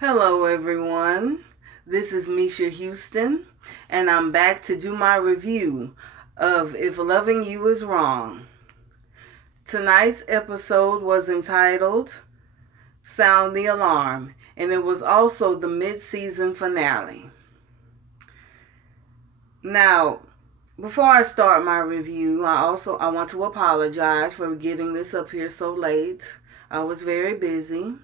Hello everyone, this is Misha Houston, and I'm back to do my review of If Loving You Is Wrong. Tonight's episode was entitled Sound the Alarm, and it was also the mid-season finale. Now, before I start my review, I want to apologize for getting this up here so late. I was very busy.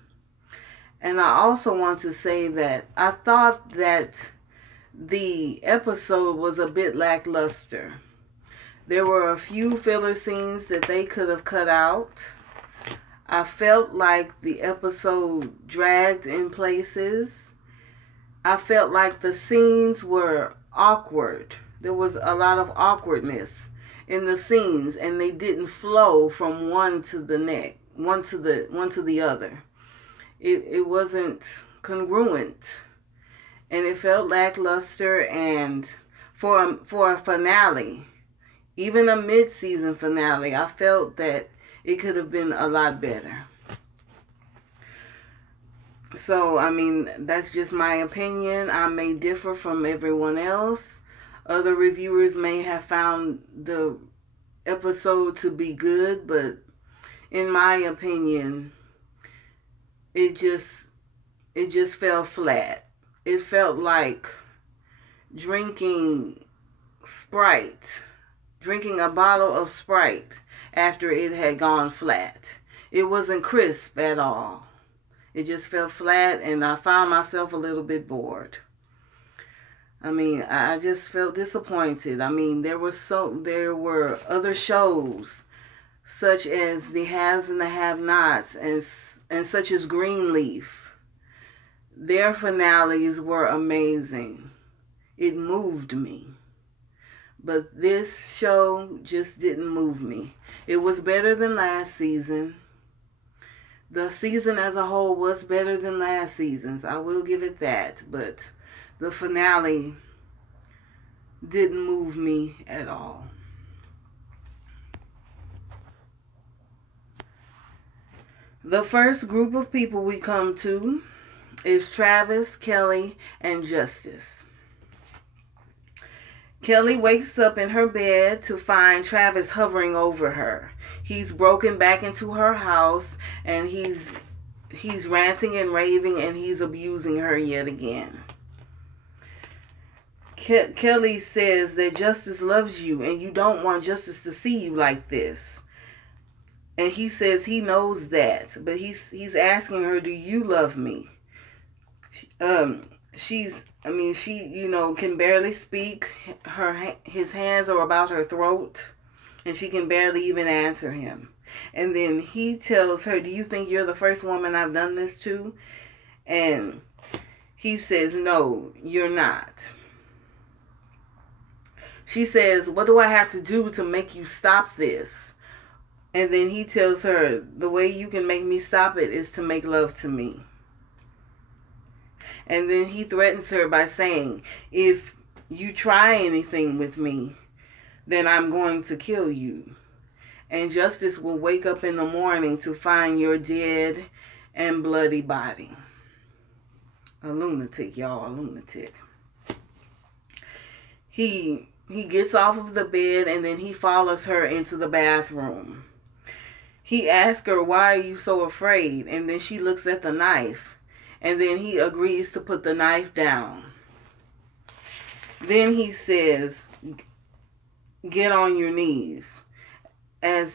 And I also want to say that I thought that the episode was a bit lackluster. There were a few filler scenes that they could have cut out. I felt like the episode dragged in places. I felt like the scenes were awkward. There was a lot of awkwardness in the scenes, and they didn't flow from one to the other. It wasn't congruent, and it felt lackluster. And for a finale, even a mid-season finale, I felt that it could have been a lot better. So, I mean, that's just my opinion. I may differ from everyone else. Other reviewers may have found the episode to be good, but in my opinion, it just fell flat. It felt like drinking a bottle of Sprite after it had gone flat. It wasn't crisp at all. It just fell flat, and I found myself a little bit bored. I mean, I just felt disappointed. I mean, there were other shows such as The Haves and the Have-Nots and such as Greenleaf. Their finales were amazing. It moved me. But this show just didn't move me. It was better than last season. The season as a whole was better than last season's. I will give it that. But the finale didn't move me at all. The first group of people we come to is Travis, Kelly, and Justice. Kelly wakes up in her bed to find Travis hovering over her. He's broken back into her house, and he's ranting and raving, and he's abusing her yet again. Kelly says that Justice loves you, and you don't want Justice to see you like this. And he says he knows that, but he's asking her, do you love me? She can barely speak. His hands are about her throat, and she can barely even answer him. And then he tells her, do you think you're the first woman I've done this to? And he says, no, you're not. She says, what do I have to do to make you stop this? And then he tells her, the way you can make me stop it is to make love to me. And then he threatens her by saying, if you try anything with me, then I'm going to kill you. And Justice will wake up in the morning to find your dead and bloody body. A lunatic, y'all, a lunatic. He gets off of the bed, and then he follows her into the bathroom. He asks her, why are you so afraid? And then she looks at the knife. And then he agrees to put the knife down. Then he says, get on your knees. To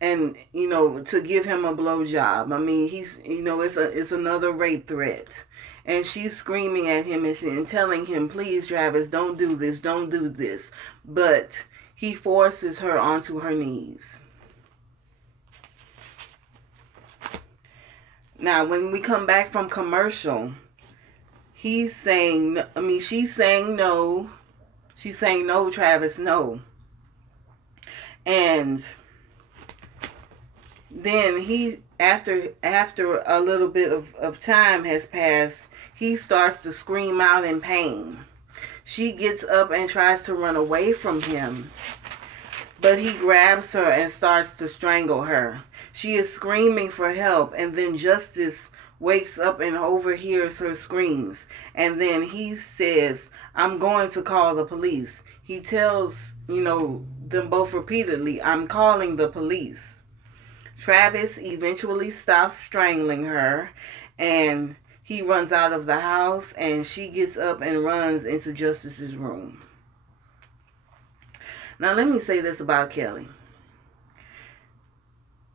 give him a blowjob. I mean, it's another rape threat. And she's screaming at him and telling him, please, Travis, don't do this, don't do this. But he forces her onto her knees. Now, when we come back from commercial, she's saying no. She's saying, no, Travis, no. And then after a little bit of time has passed, he starts to scream out in pain. She gets up and tries to run away from him, but he grabs her and starts to strangle her. She is screaming for help, and then Justice wakes up and overhears her screams. And then he says, I'm going to call the police. He tells, them both repeatedly, I'm calling the police. Travis eventually stops strangling her, and he runs out of the house, and she gets up and runs into Justice's room. Now, let me say this about Kelly.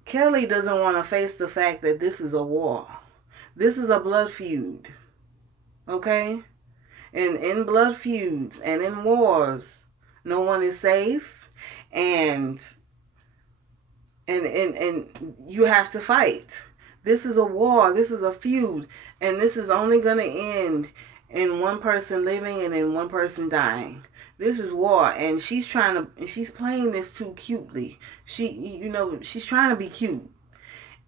Kelly doesn't want to face the fact that this is a war. This is a blood feud. Okay? And in blood feuds and in wars, no one is safe, and you have to fight. This is a war. This is a feud, and this is only going to end in one person living and in one person dying. This is war, and she's playing this too cutely. She's trying to be cute.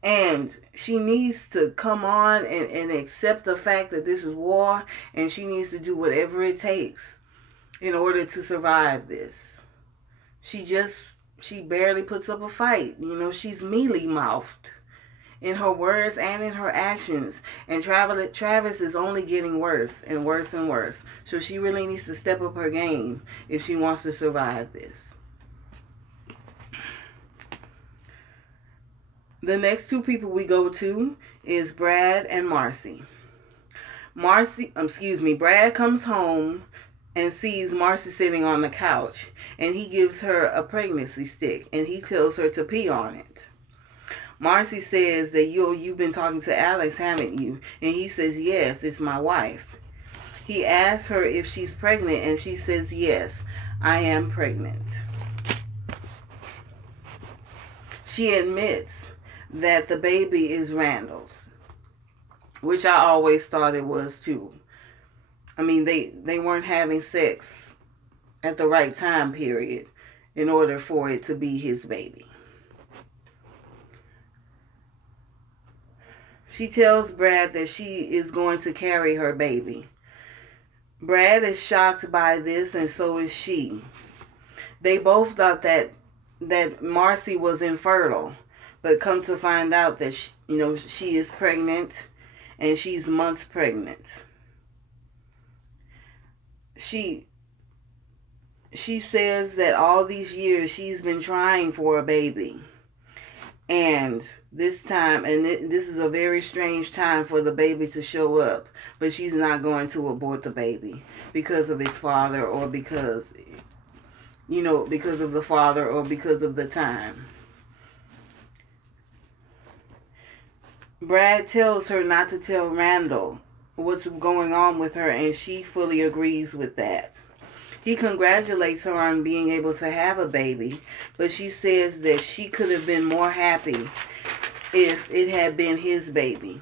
And she needs to come on and accept the fact that this is war, and she needs to do whatever it takes in order to survive this. She barely puts up a fight. She's mealy-mouthed in her words and in her actions. And Travis is only getting worse and worse and worse. So she really needs to step up her game if she wants to survive this. The next two people we go to is Brad and Marcy. Brad comes home and sees Marcy sitting on the couch, and he gives her a pregnancy stick, and he tells her to pee on it. Marcy says that you've been talking to Alex, haven't you? And he says, yes, it's my wife. He asks her if she's pregnant, and she says, yes, I am pregnant. She admits that the baby is Randall's, which I always thought it was too. I mean, they weren't having sex at the right time period in order for it to be his baby. She tells Brad that she is going to carry her baby. Brad is shocked by this, and so is she. They both thought that Marcy was infertile, but come to find out that she is pregnant, and she's months pregnant. She says that all these years she's been trying for a baby. And this time, this is a very strange time for the baby to show up, but she's not going to abort the baby because of its father, or because of the father, or because of the time. Brad tells her not to tell Randall what's going on with her, and she fully agrees with that. He congratulates her on being able to have a baby, but she says that she could have been more happy if it had been his baby.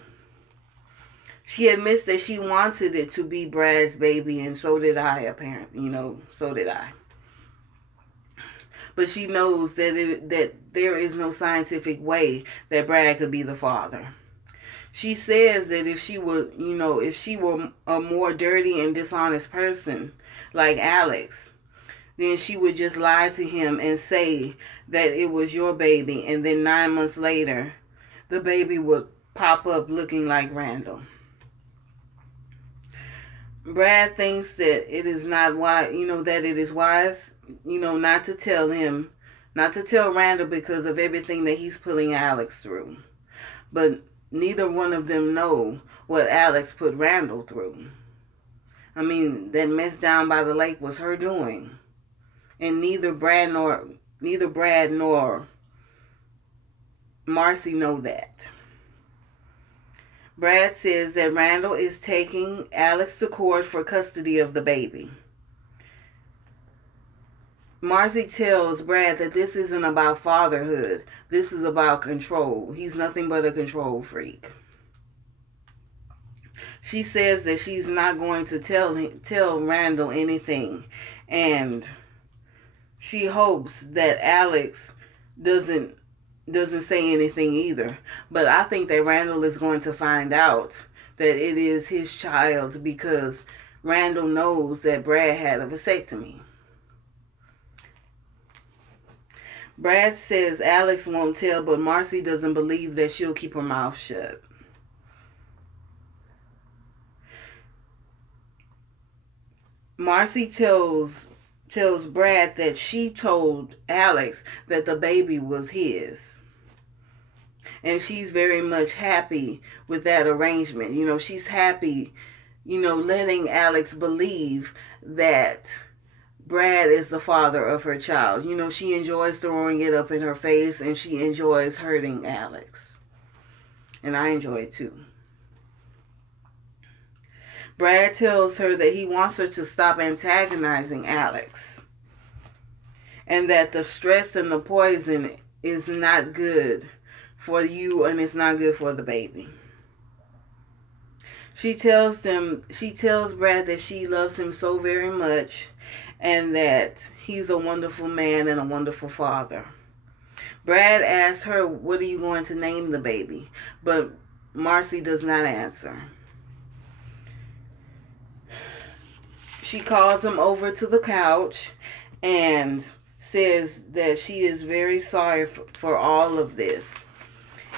She admits that she wanted it to be Brad's baby, and so did I, apparently. So did I. But she knows that there is no scientific way that Brad could be the father. She says that if she were a more dirty and dishonest person like Alex, then she would just lie to him and say that it was your baby, and then 9 months later, the baby would pop up looking like Randall. Brad thinks that it is not wise, that it is wise, not to tell Randall because of everything that he's putting Alex through. But neither one of them know what Alex put Randall through. I mean, that mess down by the lake was her doing. And neither Brad nor Marcy know that. Brad says that Randall is taking Alex to court for custody of the baby. Marcy tells Brad that this isn't about fatherhood. This is about control. He's nothing but a control freak. She says that she's not going to tell Randall anything, and she hopes that Alex doesn't say anything either. But I think that Randall is going to find out that it is his child, because Randall knows that Brad had a vasectomy. Brad says Alex won't tell, but Marcy doesn't believe that she'll keep her mouth shut. Marcy tells Brad that she told Alex that the baby was his. And she's very much happy with that arrangement. You know, she's happy, you know, letting Alex believe that Brad is the father of her child. You know, she enjoys throwing it up in her face, and she enjoys hurting Alex. And I enjoy it too. Brad tells her that he wants her to stop antagonizing Alex, and that the stress and the poison is not good for you, and it's not good for the baby. She tells Brad that she loves him so very much, and that he's a wonderful man and a wonderful father. Brad asks her, what are you going to name the baby? But Marcy does not answer. She calls him over to the couch and says that she is very sorry for all of this.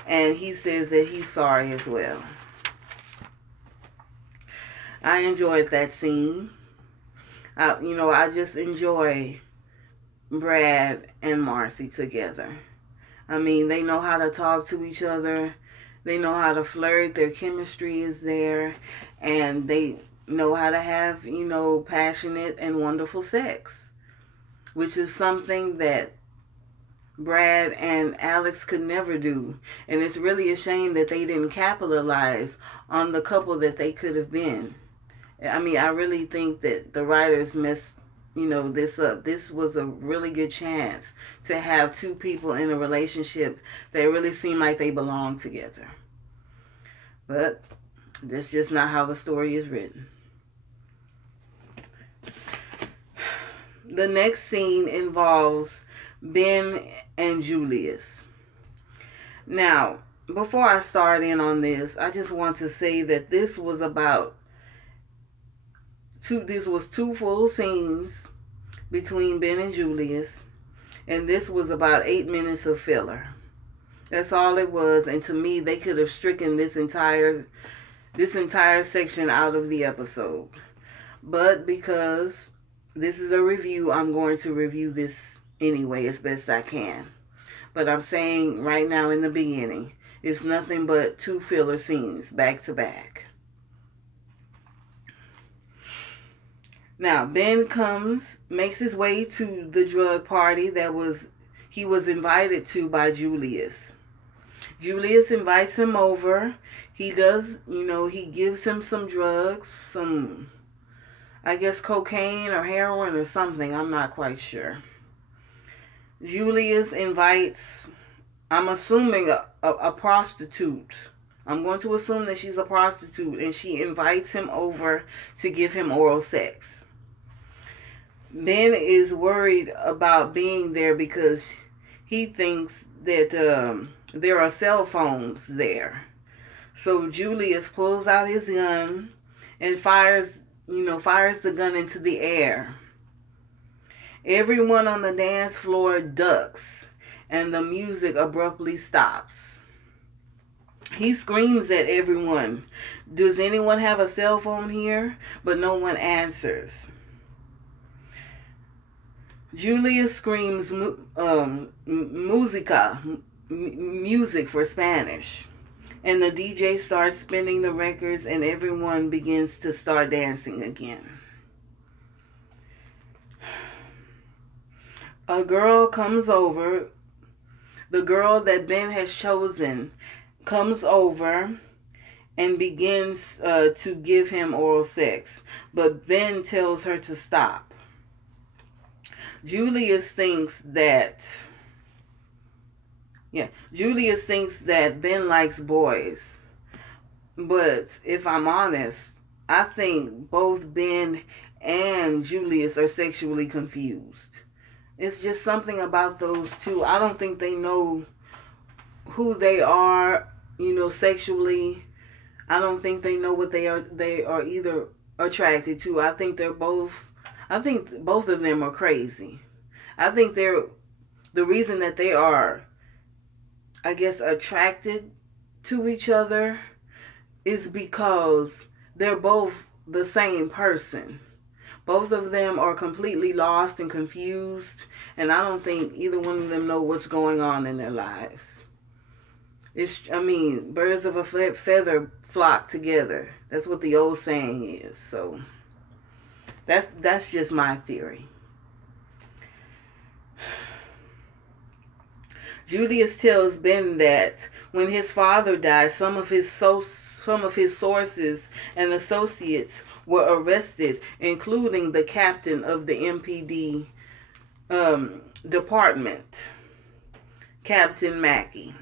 And he says that he's sorry as well. I enjoyed that scene. I just enjoy Brad and Marcy together. I mean, they know how to talk to each other. They know how to flirt. Their chemistry is there. And they know how to have, passionate and wonderful sex. Which is something that Brad and Alex could never do. And it's really a shame that they didn't capitalize on the couple that they could have been. I mean, I really think that the writers messed, this up. This was a really good chance to have two people in a relationship that really seem like they belong together. But that's just not how the story is written. The next scene involves Ben and Julius. Now, before I start in on this, I just want to say that this was two full scenes between Ben and Julius, and this was about 8 minutes of filler. That's all it was, and to me, they could have stricken this entire section out of the episode. But because this is a review, I'm going to review this anyway as best I can. But I'm saying right now in the beginning, it's nothing but two filler scenes back to back. Now, Ben makes his way to the drug party he was invited to by Julius. Julius invites him over. He does, he gives him some drugs, I guess cocaine or heroin or something. I'm not quite sure. Julius invites, I'm assuming a prostitute. I'm going to assume that she's a prostitute, and she invites him over to give him oral sex. Ben is worried about being there because he thinks that there are cell phones there. So Julius pulls out his gun and fires the gun into the air. Everyone on the dance floor ducks, and the music abruptly stops. He screams at everyone, "Does anyone have a cell phone here?" But no one answers. Julius screams music for Spanish. And the DJ starts spinning the records, and everyone begins to start dancing again. A girl comes over. The girl that Ben has chosen comes over and begins to give him oral sex. But Ben tells her to stop. Julius thinks that Ben likes boys. But if I'm honest, I think both Ben and Julius are sexually confused. It's just something about those two. I don't think they know who they are, sexually. I don't think they know what they are either attracted to. I think both of them are crazy. I think the reason that they are, I guess, attracted to each other is because they're both the same person. Both of them are completely lost and confused, and I don't think either one of them know what's going on in their lives. Birds of a feather flock together. That's what the old saying is. So that's just my theory. Julius tells Ben that when his father died, some of his sources and associates were arrested, including the captain of the MPD department, Captain Mackey.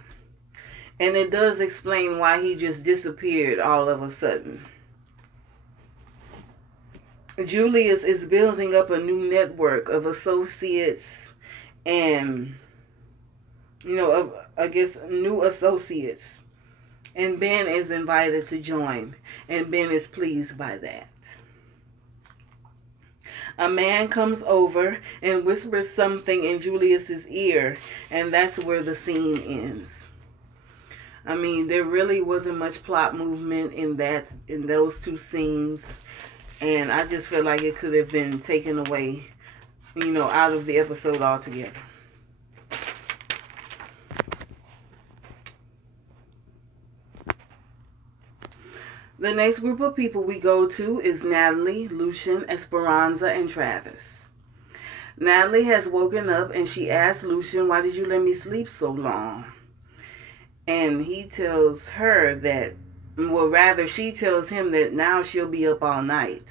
And it does explain why he just disappeared all of a sudden. Julius is building up a new network of associates and, new associates. And Ben is invited to join. And Ben is pleased by that. A man comes over and whispers something in Julius's ear. And that's where the scene ends. There really wasn't much plot movement in those two scenes. And I just feel like it could have been taken away, out of the episode altogether. The next group of people we go to is Natalie, Lucian, Esperanza, and Travis. Natalie has woken up and she asks Lucian, "Why did you let me sleep so long?" And he tells her she tells him that now she'll be up all night.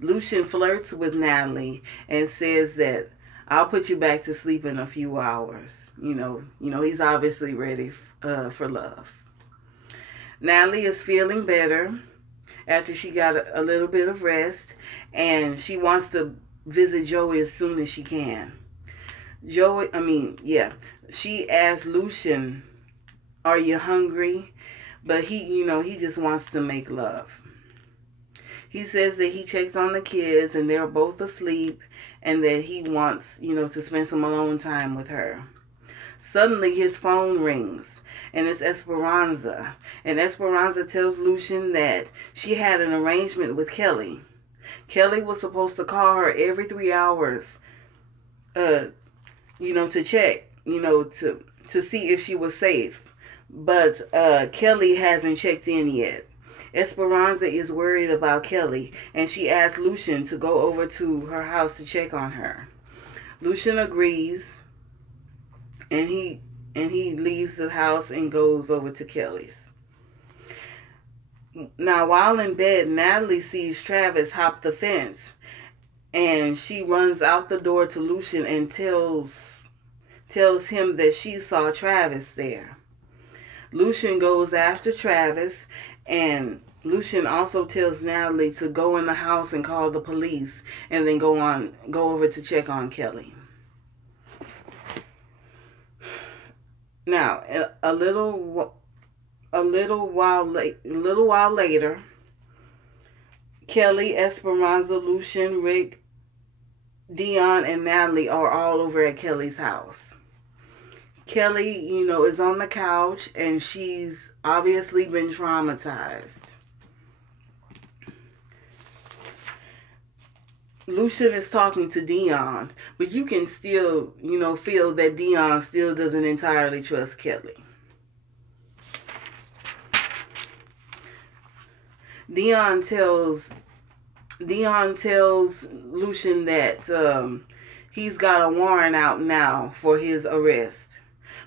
Lucian flirts with Natalie and says that I'll put you back to sleep in a few hours. He's obviously ready for love. Natalie is feeling better after she got a little bit of rest, and she wants to visit Joey as soon as she can. She asks Lucian, "Are you hungry?" But he just wants to make love. He says that he checked on the kids and they're both asleep and that he wants, to spend some alone time with her. Suddenly his phone rings and it's Esperanza. And Esperanza tells Lucian that she had an arrangement with Kelly. Kelly was supposed to call her every 3 hours, to check, to see if she was safe. But Kelly hasn't checked in yet. Esperanza is worried about Kelly, and she asks Lucian to go over to her house to check on her. Lucian agrees, and he leaves the house and goes over to Kelly's. Now, while in bed, Natalie sees Travis hop the fence, and she runs out the door to Lucian and tells him that she saw Travis there. Lucian goes after Travis, and Lucian also tells Natalie to go in the house and call the police, and then go over to check on Kelly. Now, a little while later, Kelly, Esperanza, Lucian, Rick, Dion, and Natalie are all over at Kelly's house. Kelly, is on the couch, and she's obviously been traumatized. Lucian is talking to Dion, but you can still, feel that Dion still doesn't entirely trust Kelly. Dion tells Lucian that he's got a warrant out now for his arrest.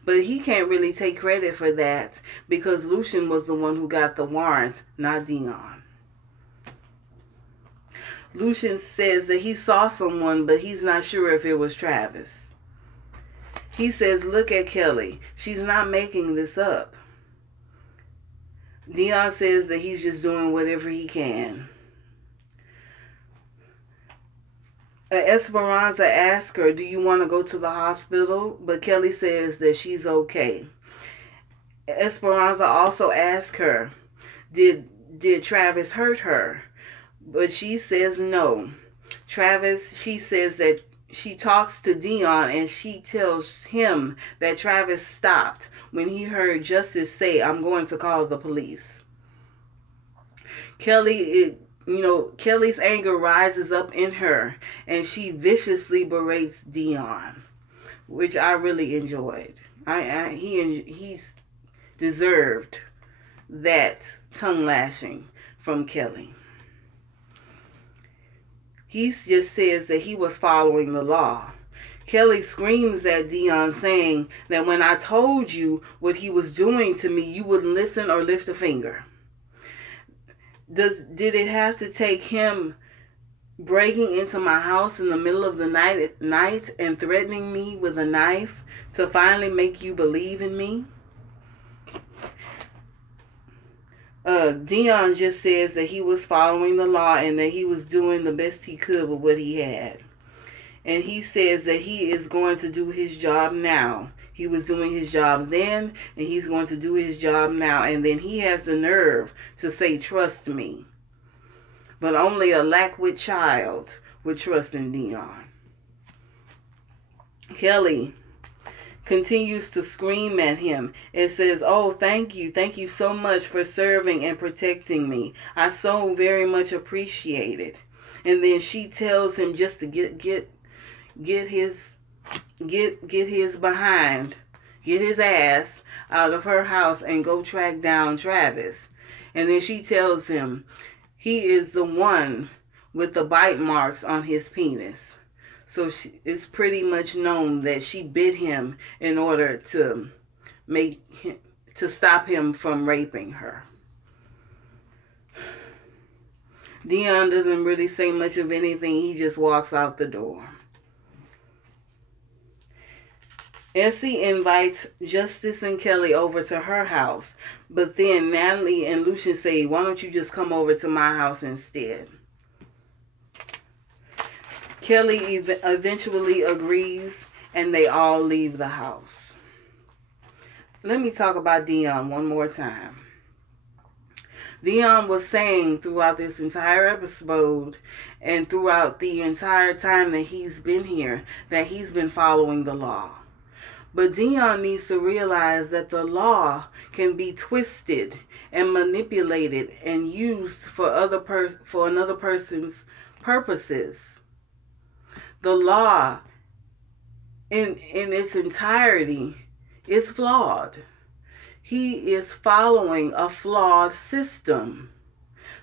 But he can't really take credit for that because Lucian was the one who got the warrant, not Dion. Lucian says that he saw someone, but he's not sure if it was Travis. He says, "Look at Kelly. She's not making this up." Dion says that he's just doing whatever he can. Esperanza asks her, "Do you want to go to the hospital?" But Kelly says that she's okay. Esperanza also asks her, did Travis hurt her? But she says no. She says that she talks to Dion and she tells him that Travis stopped when he heard Justice say, "I'm going to call the police." Kelly Kelly's anger rises up in her, and she viciously berates Dion, which I really enjoyed. He's deserved that tongue lashing from Kelly. He just says that he was following the law. Kelly screams at Dion, saying that when I told you what he was doing to me, you wouldn't listen or lift a finger. Did it have to take him breaking into my house in the middle of the night and threatening me with a knife to finally make you believe in me? Dion just says that he was following the law and that he was doing the best he could with what he had. And he says that he is going to do his job now. He was doing his job then, and he's going to do his job now. And then he has the nerve to say, trust me. But only a lackwit child would trust in Dion. Kelly continues to scream at him and says, oh, thank you so much for serving and protecting me. I so very much appreciate it. And then she tells him just to get his ass out of her house and go track down Travis. And then she tells him he is the one with the bite marks on his penis. So it's pretty much known that she bit him in order to stop him from raping her. Dion doesn't really say much of anything. He just walks out the door. Essie invites Justice and Kelly over to her house, but then Natalie and Lucian say, why don't you just come over to my house instead? Kelly eventually agrees, and they all leave the house. Let me talk about Dion one more time. Dion was saying throughout this entire episode and throughout the entire time that he's been here that he's been following the law. But Dion needs to realize that the law can be twisted and manipulated and used for another person's purposes. The law in its entirety is flawed. He is following a flawed system.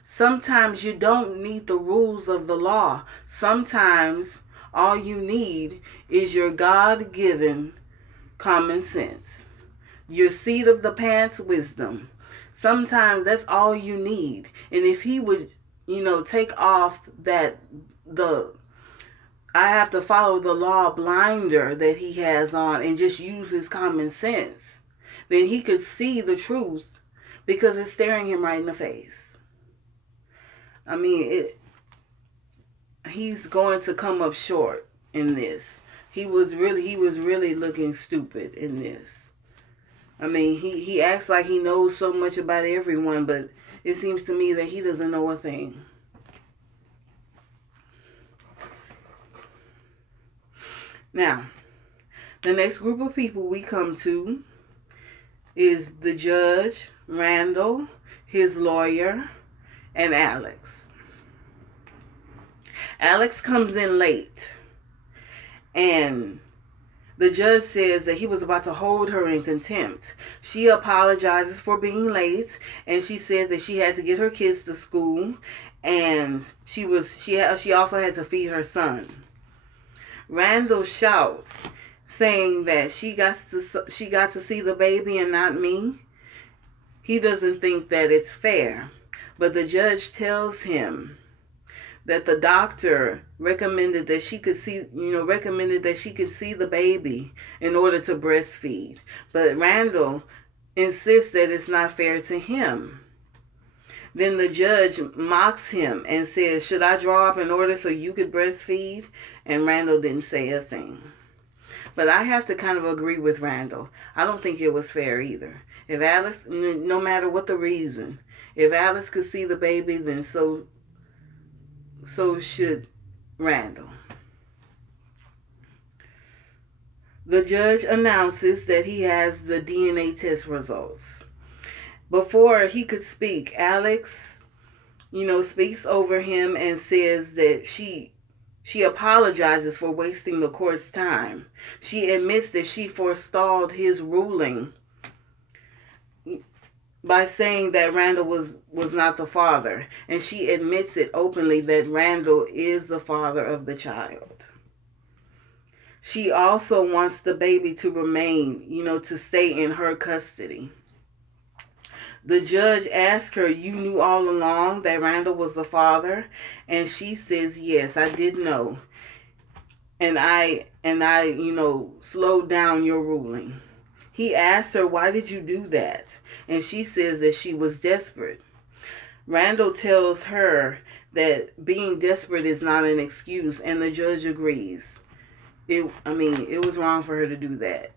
Sometimes you don't need the rules of the law. Sometimes all you need is your God-given common sense, your seat of the pants wisdom. Sometimes that's all you need. And if he would, take off I have to follow the law blinder that he has on and just use his common sense, then he could see the truth because it's staring him right in the face. I mean, he's going to come up short in this. He was really looking stupid in this. I mean, he acts like he knows so much about everyone, but it seems to me that he doesn't know a thing. Now, the next group of people we come to is the judge, Randall, his lawyer, and Alex. Alex comes in late, and the judge says that he was about to hold her in contempt. She apologizes for being late, and she says that she had to get her kids to school, and she also had to feed her son. Randall shouts, saying that she got to see the baby and not me. He doesn't think that it's fair, but the judge tells him that the doctor recommended that she could see the baby in order to breastfeed. But Randall insists that it's not fair to him. Then the judge mocks him and says, should I draw up an order so you could breastfeed? And Randall didn't say a thing. But I have to kind of agree with Randall. I don't think it was fair either. If Alice, no matter what the reason, if Alice could see the baby, then so should Randall. The judge announces that he has the DNA test results. Before he could speak, Alex speaks over him and says that she apologizes for wasting the court's time. She admits that she forestalled his ruling by saying that Randall was not the father. And she admits it openly that Randall is the father of the child. She also wants the baby to remain, to stay in her custody. The judge asked her, "You knew all along that Randall was the father?" And she says, "Yes, I did know. And I slowed down your ruling." He asked her, "Why did you do that?" And she says that she was desperate. Randall tells her that being desperate is not an excuse, and the judge agrees. It was wrong for her to do that.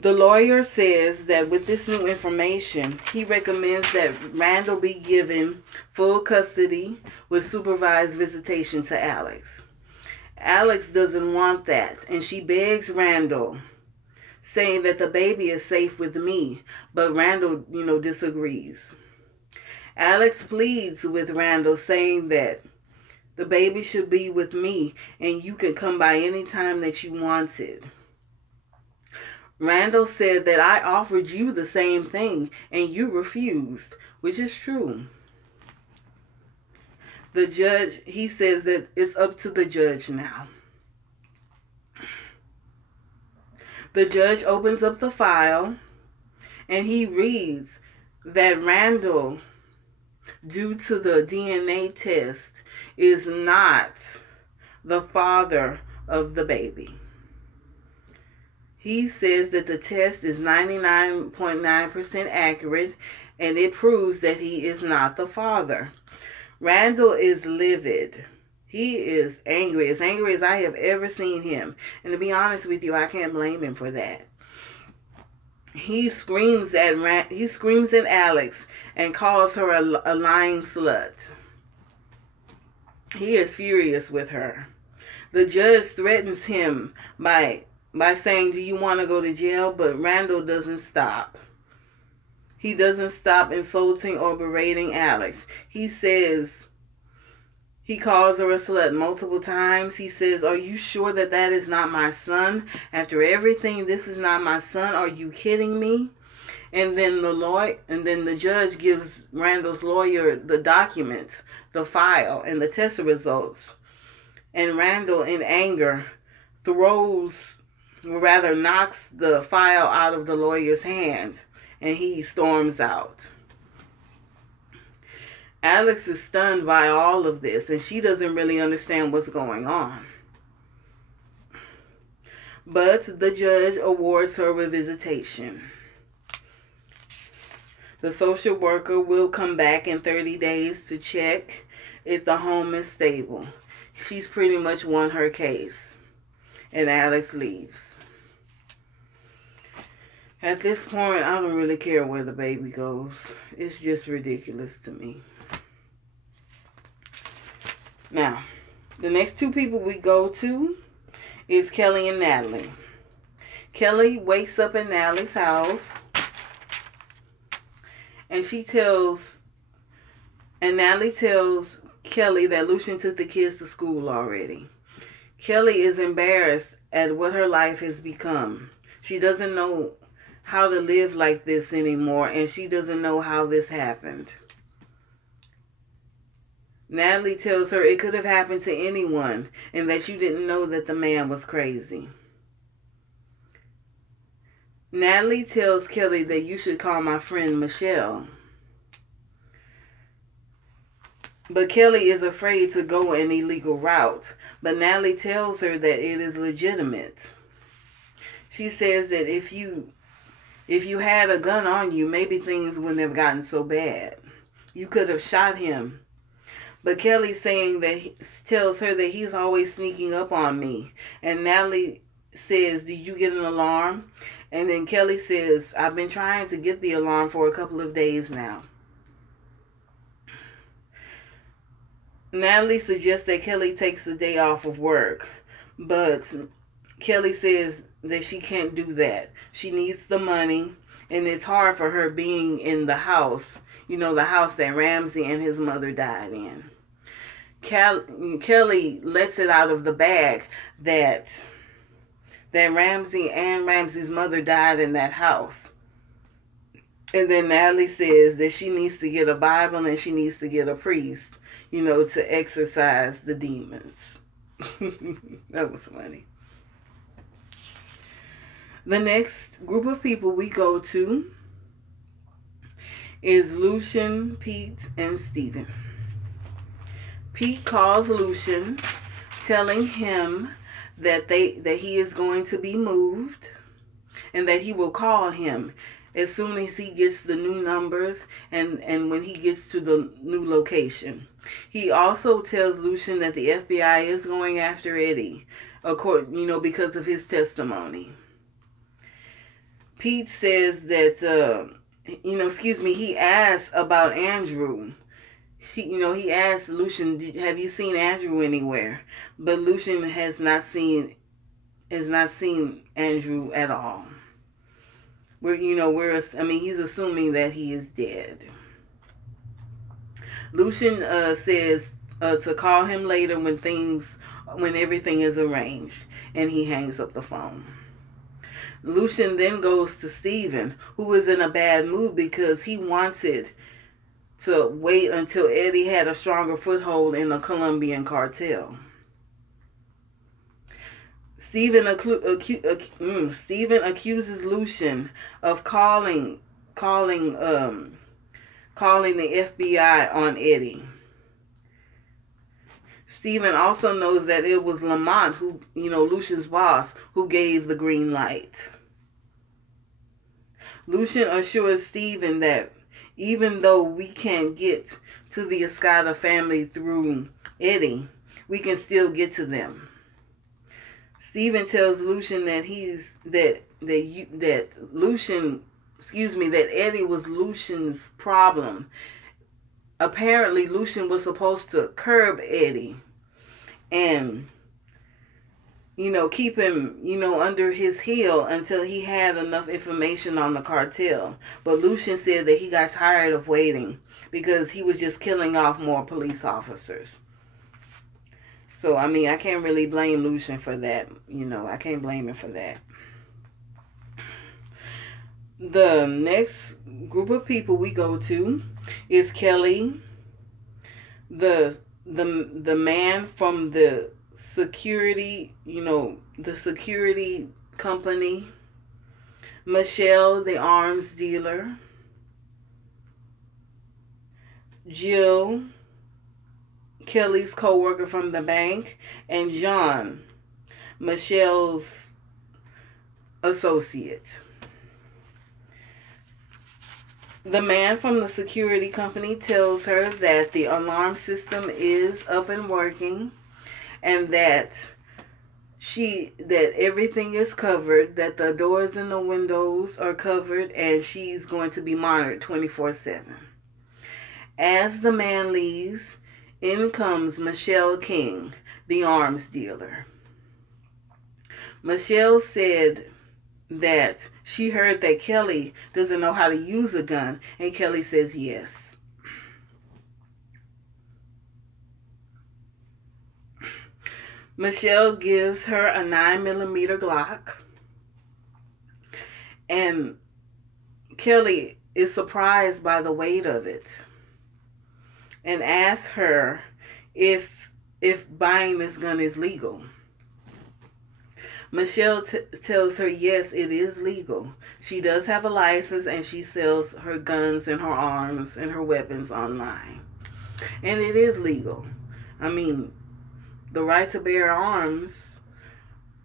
The lawyer says that with this new information, he recommends that Randall be given full custody with supervised visitation to Alex. Alex doesn't want that, and she begs Randall, saying that the baby is safe with me, but Randall, disagrees. Alex pleads with Randall, saying that the baby should be with me, and you can come by any time that you wanted. Randall said that I offered you the same thing, and you refused, which is true. The judge, he says that it's up to the judge now. The judge opens up the file, and he reads that Randall, due to the DNA test, is not the father of the baby. He says that the test is 99.9% accurate, and it proves that he is not the father. Randall is livid. He is angry as I have ever seen him. And to be honest with you, I can't blame him for that. He screams at Alex and calls her a lying slut. He is furious with her. The judge threatens him by saying, "Do you want to go to jail?" But Randall doesn't stop. He doesn't stop insulting or berating Alex. He calls her a slut multiple times. He says, "Are you sure that is not my son? After everything, this is not my son. Are you kidding me?" And then the judge gives Randall's lawyer the documents, the file, and the test results. And Randall, in anger, knocks the file out of the lawyer's hand, and he storms out. Alex is stunned by all of this, and she doesn't really understand what's going on. But the judge awards her with visitation. The social worker will come back in 30 days to check if the home is stable. She's pretty much won her case, and Alex leaves. At this point, I don't really care where the baby goes. It's just ridiculous to me. Now, the next two people we go to is Kelly and Natalie. Kelly wakes up in Natalie's house, and Natalie tells Kelly that Lucian took the kids to school already. Kelly is embarrassed at what her life has become. She doesn't know how to live like this anymore, and she doesn't know how this happened. Natalie tells her it could have happened to anyone, and that you didn't know that the man was crazy. Natalie tells Kelly that you should call my friend Michelle. But Kelly is afraid to go an illegal route, but Natalie tells her that it is legitimate. She says that if you had a gun on you, maybe things wouldn't have gotten so bad. You could have shot him. But Kelly tells her that he's always sneaking up on me. And Natalie says, "Did you get an alarm?" And then Kelly says, "I've been trying to get the alarm for a couple of days now." Natalie suggests that Kelly takes the day off of work. But Kelly says that she can't do that. She needs the money, and it's hard for her being in the house, the house that Ramsey and his mother died in. Kelly lets it out of the bag that Ramsey and Ramsey's mother died in that house. And then Natalie says that she needs to get a Bible and she needs to get a priest, to exorcise the demons. That was funny. The next group of people we go to is Lucian, Pete, and Stephen. Pete calls Lucian, telling him that he is going to be moved and that he will call him as soon as he gets the new numbers and when he gets to the new location. He also tells Lucian that the FBI is going after Eddie, because of his testimony. Pete says that, he asks about Andrew. He asked Lucian, have you seen Andrew anywhere? But Lucian has not seen Andrew at all. He's assuming that he is dead. Lucian says to call him later when everything is arranged, and he hangs up the phone. Lucian then goes to Stephen, who is in a bad mood because he wanted to wait until Eddie had a stronger foothold in the Colombian cartel. Stephen accuses Lucian of calling the FBI on Eddie. Stephen also knows that it was Lamont, who, Lucian's boss, who gave the green light. Lucian assures Stephen that even though we can't get to the Escada family through Eddie, we can still get to them. Stephen tells Lucian that Eddie was Lucian's problem. Apparently, Lucian was supposed to curb Eddie and, keep him, under his heel until he had enough information on the cartel. But Lucian said that he got tired of waiting because he was just killing off more police officers. So, I can't really blame Lucian for that. I can't blame him for that. The next group of people we go to is Kelly, the man from the security, the security company, Michelle, the arms dealer, Jill, Kelly's co-worker from the bank, and John, Michelle's associate. The man from the security company tells her that the alarm system is up and working and that everything is covered, that the doors and the windows are covered, and she's going to be monitored 24/7. As the man leaves, in comes Michelle King, the arms dealer. Michelle said that she heard that Kelly doesn't know how to use a gun, and Kelly says yes. Michelle gives her a 9mm Glock, and Kelly is surprised by the weight of it and asks her if buying this gun is legal. Michelle tells her yes, it is legal. She does have a license, and she sells her guns and her arms and her weapons online. And it is legal. The right to bear arms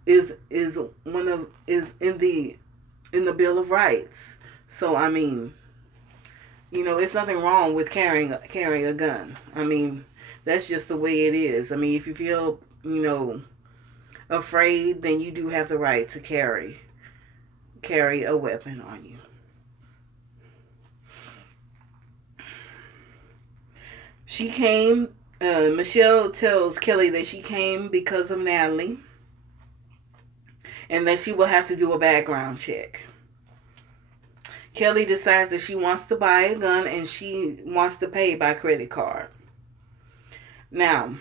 is in the Bill of Rights. So it's nothing wrong with carrying a gun. That's just the way it is. If you feel, afraid, then you do have the right to carry a weapon on you. She came, Michelle tells Kelly that she came because of Natalie and that she will have to do a background check. Kelly decides that she wants to buy a gun and she wants to pay by credit card. Now,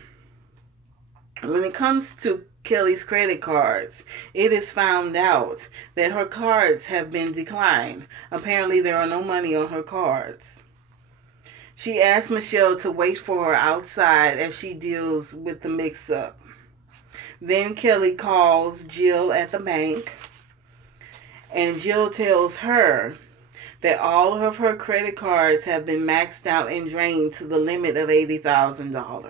when it comes to Kelly's credit cards, it is found out that her cards have been declined. Apparently, there are no money on her cards. She asks Michelle to wait for her outside as she deals with the mix-up. Then Kelly calls Jill at the bank, and Jill tells her that all of her credit cards have been maxed out and drained to the limit of $80,000.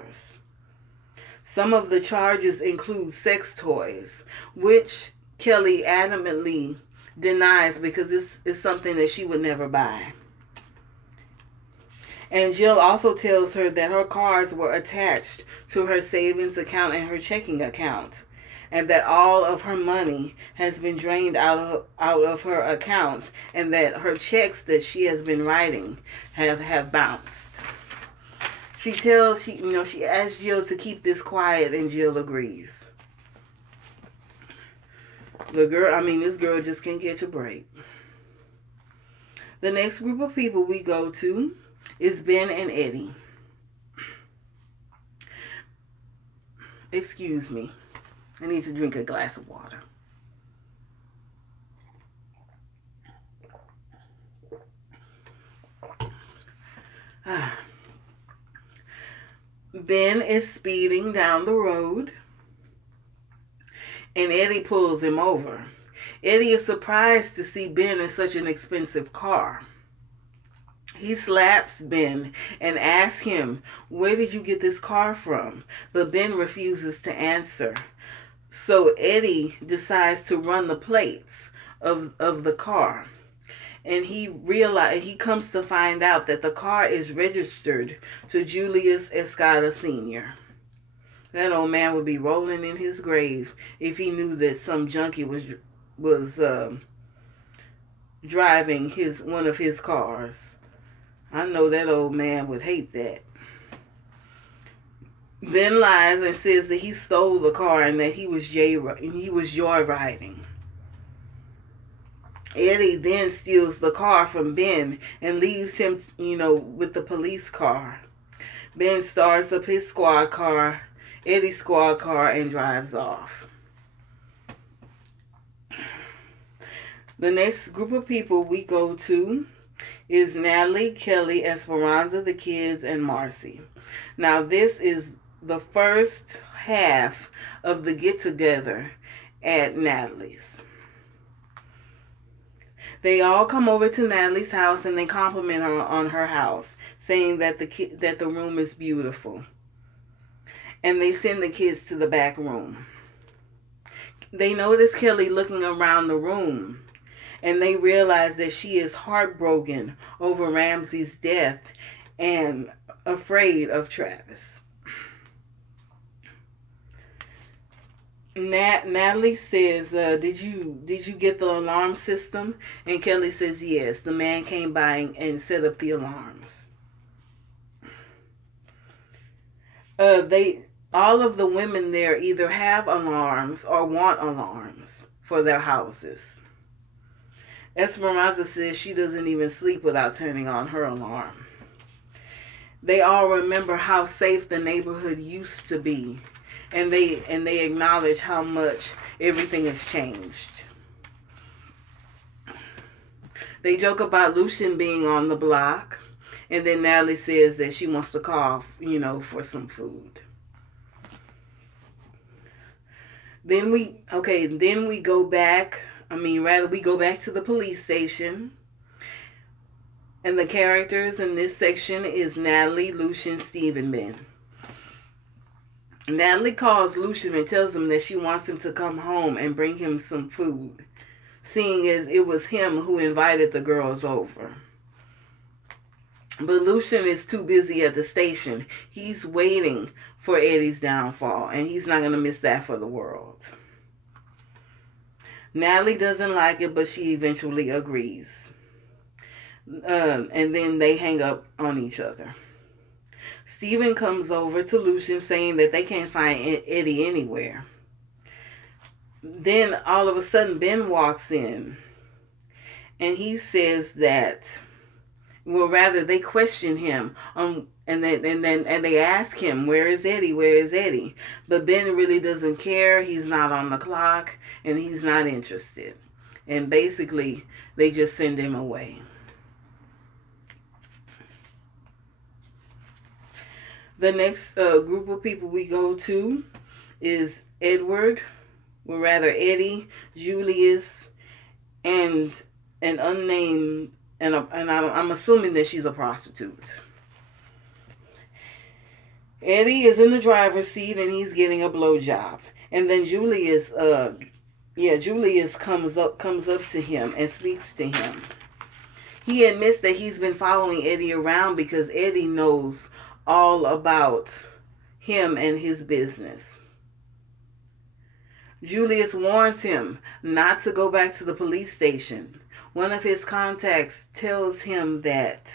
Some of the charges include sex toys, which Kelly adamantly denies because this is something that she would never buy. And Jill also tells her that her cards were attached to her savings account and her checking account, and that all of her money has been drained out of her accounts, and that her checks that she has been writing have bounced. She asks Jill to keep this quiet, and Jill agrees. This girl just can't catch a break. The next group of people we go to is Ben and Eddie. Excuse me. I need to drink a glass of water. Ben is speeding down the road, and Eddie pulls him over. Eddie is surprised to see Ben in such an expensive car. He slaps Ben and asks him, "Where did you get this car from?" But Ben refuses to answer. So Eddie decides to run the plates of the car. And he comes to find out that the car is registered to Julius Escada Sr. That old man would be rolling in his grave if he knew that some junkie was driving one of his cars. I know that old man would hate that. Ben lies and says that he stole the car and that he was joyriding. Eddie then steals the car from Ben and leaves him, with the police car. Ben starts up his squad car, Eddie's squad car, and drives off. The next group of people we go to is Natalie, Kelly, Esperanza, the kids, and Marcy. Now, this is the first half of the get-together at Natalie's. They all come over to Natalie's house and they compliment her on her house, saying that the room is beautiful. And they send the kids to the back room. They notice Kelly looking around the room, and they realize that she is heartbroken over Ramsey's death and afraid of Travis. Natalie says, did you get the alarm system? And Kelly says, yes. The man came by and set up the alarms. All of the women there either have alarms or want alarms for their houses. Esperanza says she doesn't even sleep without turning on her alarm. They all remember how safe the neighborhood used to be. And they acknowledge how much everything has changed. They joke about Lucian being on the block. And then Natalie says that she wants to call, for some food. Then we go back. We go back to the police station. And the characters in this section is Natalie, Lucian, Steve, and Ben. Natalie calls Lucian and tells him that she wants him to come home and bring him some food, seeing as it was him who invited the girls over. But Lucian is too busy at the station. He's waiting for Eddie's downfall, and he's not going to miss that for the world. Natalie doesn't like it, but she eventually agrees. And then they hang up on each other. Steven comes over to Lucian saying that they can't find Eddie anywhere. Then all of a sudden Ben walks in and he says that, well, rather they question him and they ask him, where is Eddie? Where is Eddie? But Ben really doesn't care. He's not on the clock, and he's not interested. And basically, they just send him away. The next group of people we go to is Edward, or rather Eddie, Julius, and an unnamed, and I'm assuming that she's a prostitute. Eddie is in the driver's seat and he's getting a blowjob. And then Julius comes up to him and speaks to him. He admits that he's been following Eddie around because Eddie knows all about him and his business. Julius warns him not to go back to the police station. One of his contacts tells him that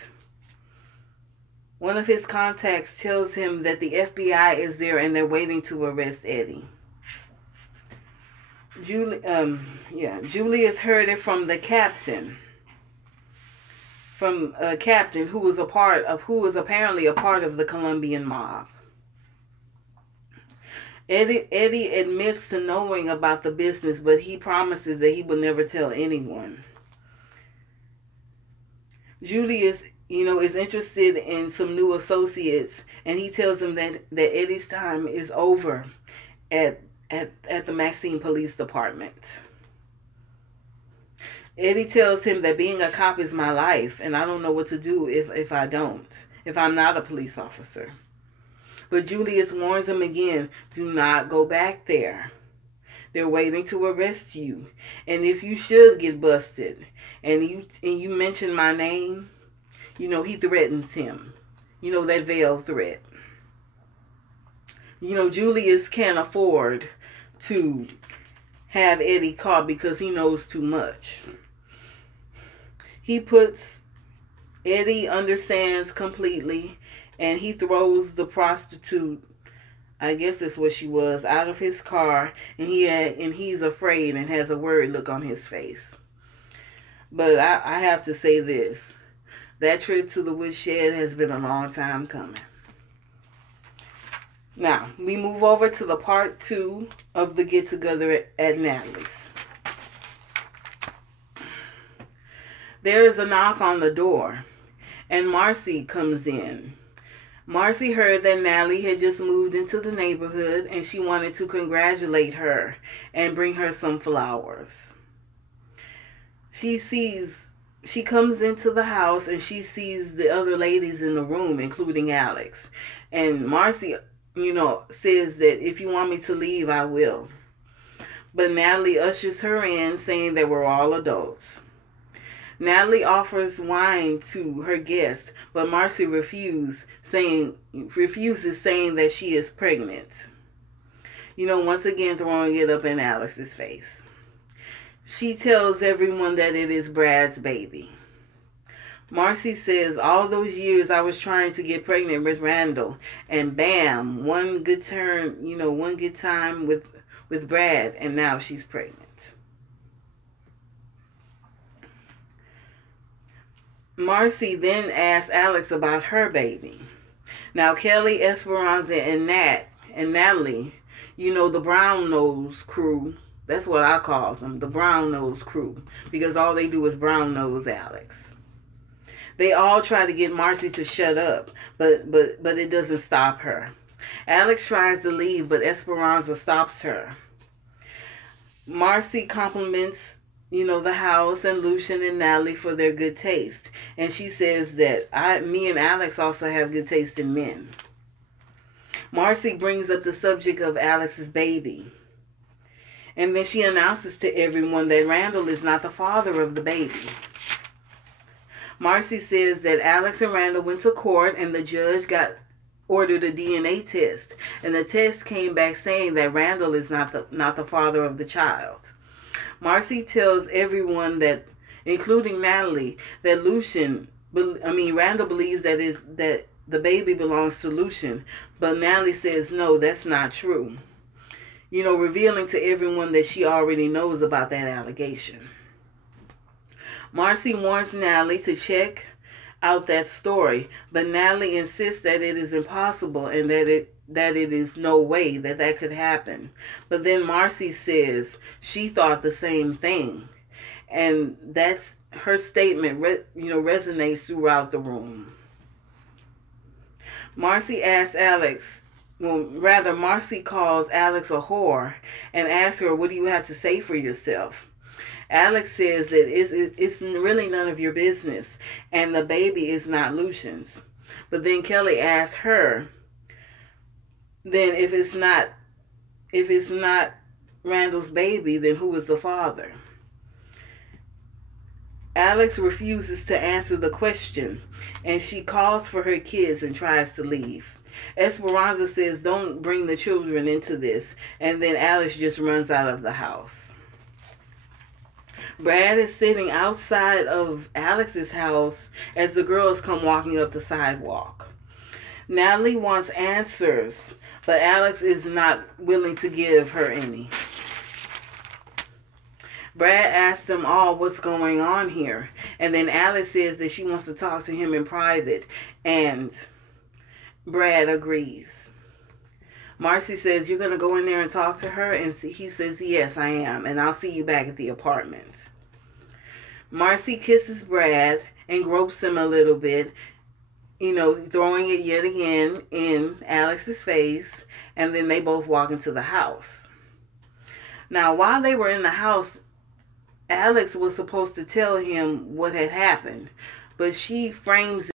the FBI is there and they're waiting to arrest Eddie. Julius heard it from the captain. From a captain who was apparently a part of the Colombian mob. Eddie admits to knowing about the business, but he promises that he will never tell anyone. Julius, is interested in some new associates, and he tells him that Eddie's time is over at the Maxine Police Department. Eddie tells him that being a cop is my life, and I don't know what to do if I'm not a police officer. But Julius warns him again, do not go back there. They're waiting to arrest you. And if you should get busted and you mention my name, he threatens him. That veiled threat. Julius can't afford to have Eddie caught because he knows too much. Eddie understands completely, and he throws the prostitute, I guess that's what she was, out of his car, and he's afraid and has a worried look on his face. But I have to say this. That trip to the woodshed has been a long time coming. Now, we move over to the part 2 of the get-together at Natalie's. There is a knock on the door, and Marcy comes in. Marcy heard that Natalie had just moved into the neighborhood, and she wanted to congratulate her and bring her some flowers. She comes into the house, and she sees the other ladies in the room, including Alex. And Marcy, says that if you want me to leave, I will. But Natalie ushers her in, saying that we're all adults. Natalie offers wine to her guest, but Marcy refuses, saying that she is pregnant. Once again throwing it up in Alex's face. She tells everyone that it is Brad's baby. Marcy says, all those years I was trying to get pregnant with Randall, and bam, one good time with Brad, and now she's pregnant. Marcy then asks Alex about her baby. Now, Kelly, Esperanza, and Natalie, the brown nose crew, that's what I call them, the brown nose crew, because all they do is brown nose Alex. They all try to get Marcy to shut up, but it doesn't stop her. Alex tries to leave, but Esperanza stops her. Marcy compliments the house and Lucian and Natalie for their good taste. And she says that me and Alex also have good taste in men. Marcy brings up the subject of Alex's baby. And then she announces to everyone that Randall is not the father of the baby. Marcy says that Alex and Randall went to court and the judge ordered a DNA test. And the test came back saying that Randall is not the father of the child. Marcy tells everyone that, including Natalie, that Randall believes that the baby belongs to Lucian, but Natalie says no, that's not true. Revealing to everyone that she already knows about that allegation. Marcy warns Natalie to check out that story, but Natalie insists that it is impossible and that it is no way that could happen. But then Marcy says she thought the same thing, and that's her statement. Resonates throughout the room. Marcy asks Alex. Marcy calls Alex a whore and asks her, "What do you have to say for yourself?" Alex says that it's really none of your business, and the baby is not Lucian's. But then Kelly asks her, then if it's not Randall's baby, then who is the father? Alex refuses to answer the question, and she calls for her kids and tries to leave. Esperanza says, "Don't bring the children into this," and then Alex just runs out of the house. Brad is sitting outside of Alex's house as the girls come walking up the sidewalk. Natalie wants answers, but Alex is not willing to give her any. Brad asks them all what's going on here, and then Alex says that she wants to talk to him in private, and Brad agrees. Marcy says, "You're going to go in there and talk to her?" And he says, "Yes, I am, and I'll see you back at the apartment." Marcy kisses Brad and gropes him a little bit, throwing it yet again in Alex's face, and then they both walk into the house. Now, while they were in the house, Alex was supposed to tell him what had happened, but she frames